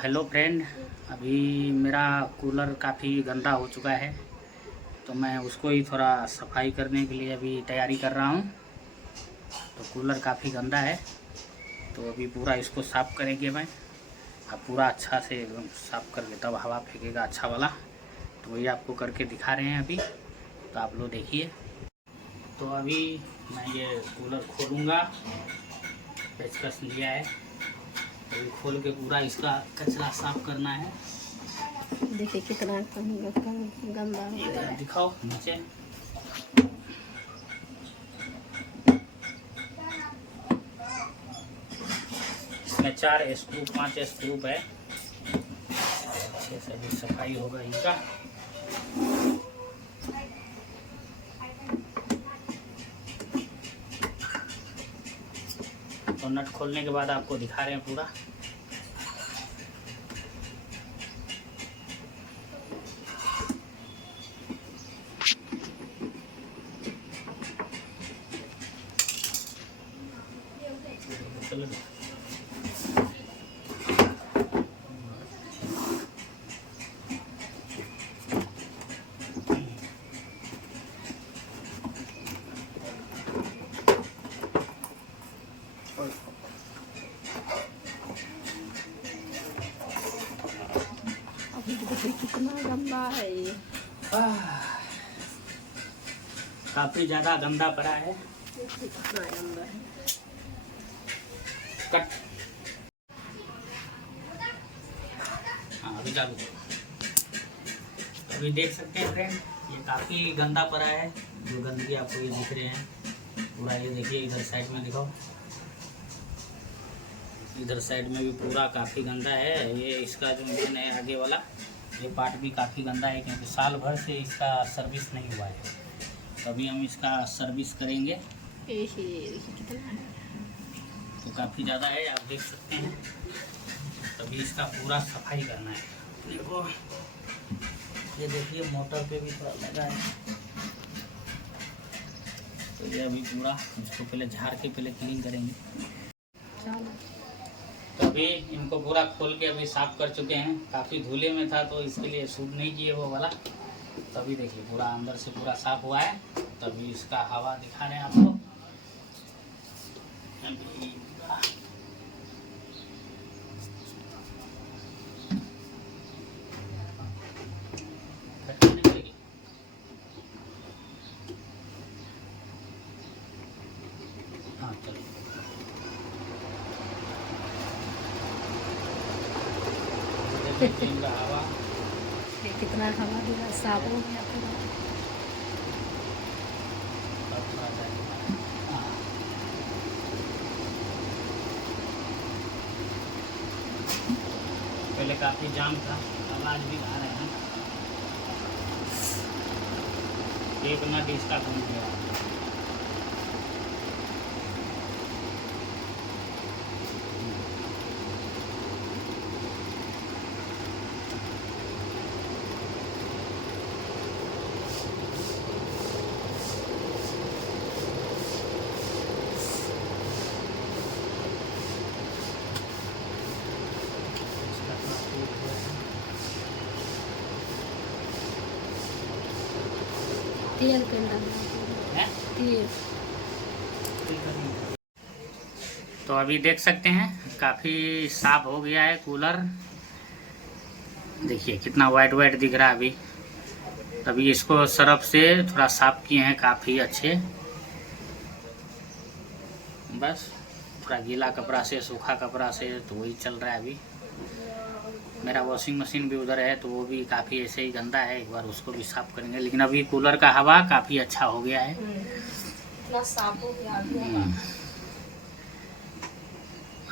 Hello friend, अभी मेरा cooler काफ़ी गंदा हो चुका है तो मैं उसको ही थोड़ा सफाई करने के लिए अभी तैयारी कर रहा हूँ। तो कूलर काफ़ी गंदा है तो अभी पूरा इसको साफ़ करेंगे मैं। अब पूरा अच्छा से एकदम साफ़ करके तब हवा फेंकेगा अच्छा वाला। तो वही आपको करके दिखा रहे हैं अभी, तो आप लोग देखिए। तो अभी मैं ये कूलर खोलूँगा, पेचकस लिया है अभी खोल के पूरा इसका कचरा साफ़ करना है। देखिए कितना गंदा हो गया है। दिखाओ नीचे। इसमें 4 स्क्रू 5 स्क्रू है, अच्छे से भी सफाई होगा इनका। तो नट खोलने के बाद आपको दिखा रहे हैं पूरा। चलो अभी देखिए कितना गंदा है ये। काफ़ी ज़्यादा गंदा पड़ा है। देखिए कितना गंदा है। कट। हाँ अभी चालू। अभी देख सकते हैं फ्रेंड, ये काफ़ी गंदा पड़ा है। जो गंदगी आपको ये दिख रहे हैं पूरा, ये देखिए इधर साइड में दिखाओ, इधर साइड में भी पूरा काफ़ी गंदा है। ये इसका जो मेन है आगे वाला, ये पार्ट भी काफ़ी गंदा है क्योंकि साल भर से इसका सर्विस नहीं हुआ है। तो अभी हम इसका सर्विस करेंगे। कितना है, तो काफ़ी ज़्यादा है, आप देख सकते हैं। तभी इसका पूरा सफाई करना है। देखो ये देखिए मोटर पे भी थोड़ा लगा है। तो ये अभी पूरा इसको पहले झाड़ के पहले क्लीन करेंगे। तो अभी इनको पूरा खोल के अभी साफ़ कर चुके हैं। काफ़ी धूले में था तो इसके लिए सूट नहीं किए वो वाला। तभी देखिए पूरा अंदर से पूरा साफ़ हुआ है। तभी इसका हवा दिखा रहे हैं आपको। हाँ चलो। इनका हवा कितना हवा दिया, साफ हो गया पूरा। पहले काफ़ी जाम था, आवाज़ भी आ रहे हैं। एक नट इसका बन गया। तेल करना है, तेल। तो अभी देख सकते हैं काफ़ी साफ हो गया है कूलर। देखिए कितना वाइट वाइट दिख रहा है अभी। तभी इसको सर्फ से थोड़ा साफ किए हैं काफ़ी अच्छे। बस थोड़ा गीला कपड़ा से, सूखा कपड़ा से, तो वही चल रहा है अभी। मेरा वॉशिंग मशीन भी उधर है तो वो भी काफ़ी ऐसे ही गंदा है, एक बार उसको भी साफ़ करेंगे। लेकिन अभी कूलर का हवा काफ़ी अच्छा हो गया है। इतना साफ हो गया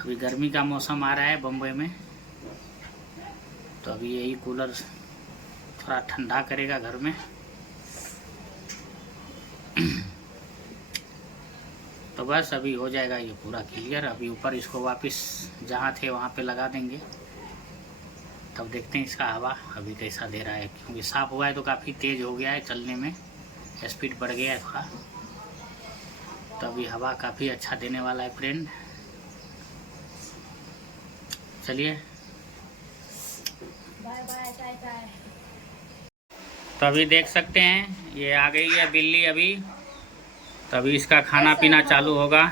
अभी गर्मी का मौसम आ रहा है बम्बई में, तो अभी यही कूलर थोड़ा ठंडा करेगा घर में। तो बस अभी हो जाएगा ये पूरा क्लियर। अभी ऊपर इसको वापस जहाँ थे वहाँ पे लगा देंगे, तब देखते हैं इसका हवा अभी कैसा दे रहा है। क्योंकि साफ़ हुआ है तो काफ़ी तेज़ हो गया है चलने में, स्पीड बढ़ गया है थोड़ा। तो अभी हवा काफ़ी अच्छा देने वाला है फ्रेंड। चलिए तो अभी देख सकते हैं ये आ गई है बिल्ली अभी, तभी इसका खाना पीना चालू होगा।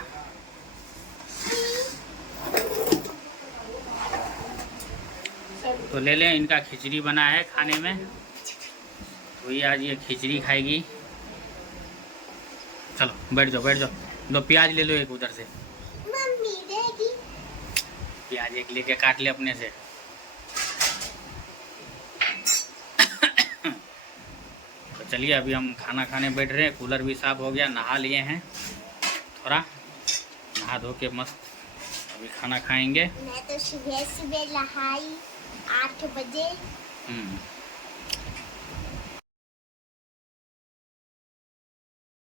तो ले लें, इनका खिचड़ी बना है खाने में, तो ये आज ये खिचड़ी खाएगी। चलो बैठ जाओ बैठ जाओ, दो प्याज ले लो एक उधर से, मम्मी देगी। प्याज एक लेके काट ले अपने से। तो चलिए अभी हम खाना खाने बैठ रहे हैं, कूलर भी साफ हो गया, नहा लिए हैं, थोड़ा नहा धो के मस्त अभी खाना खाएंगे। मैं तो सुबह सुबह नहाई 8 बजे।